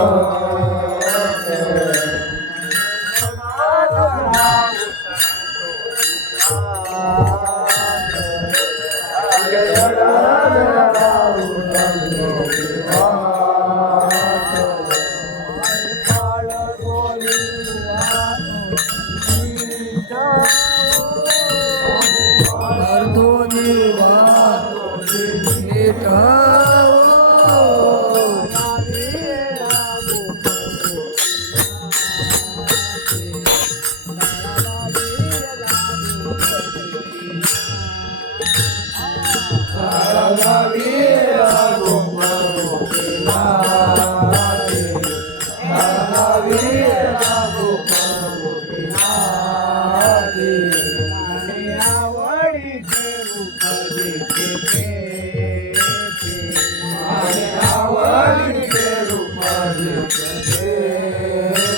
Oh. Hare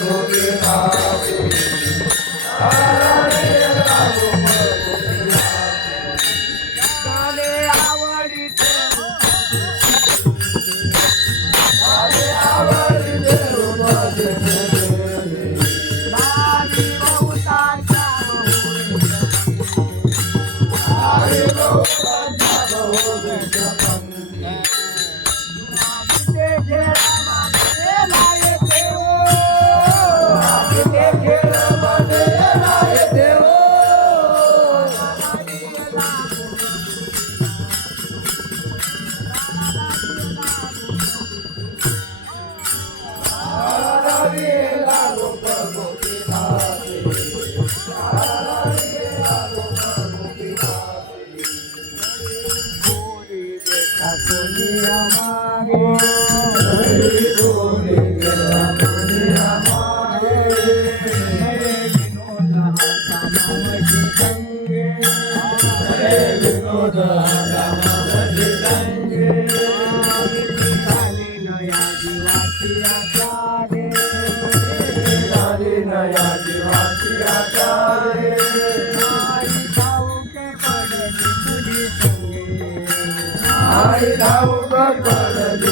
ভোগেরা Yeah. Gopi Gopi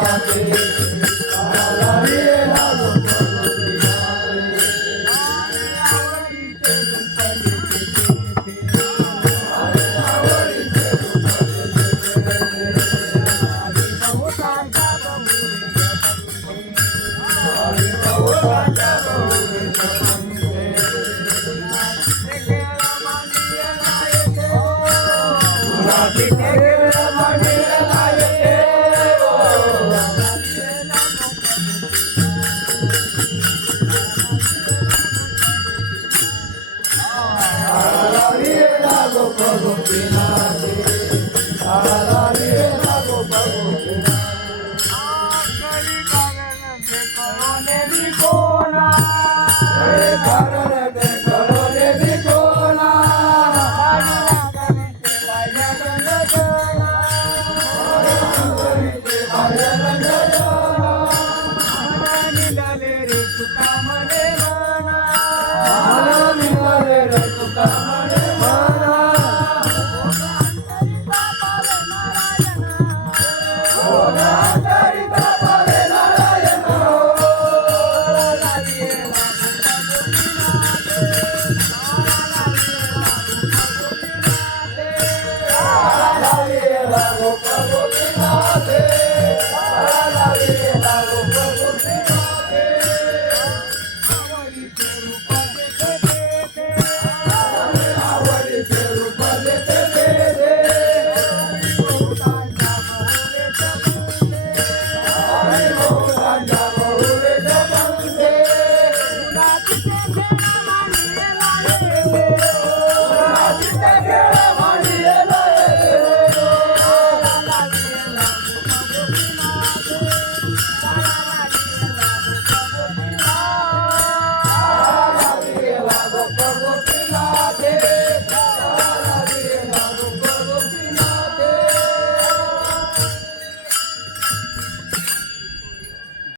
Gopi me dijo nada.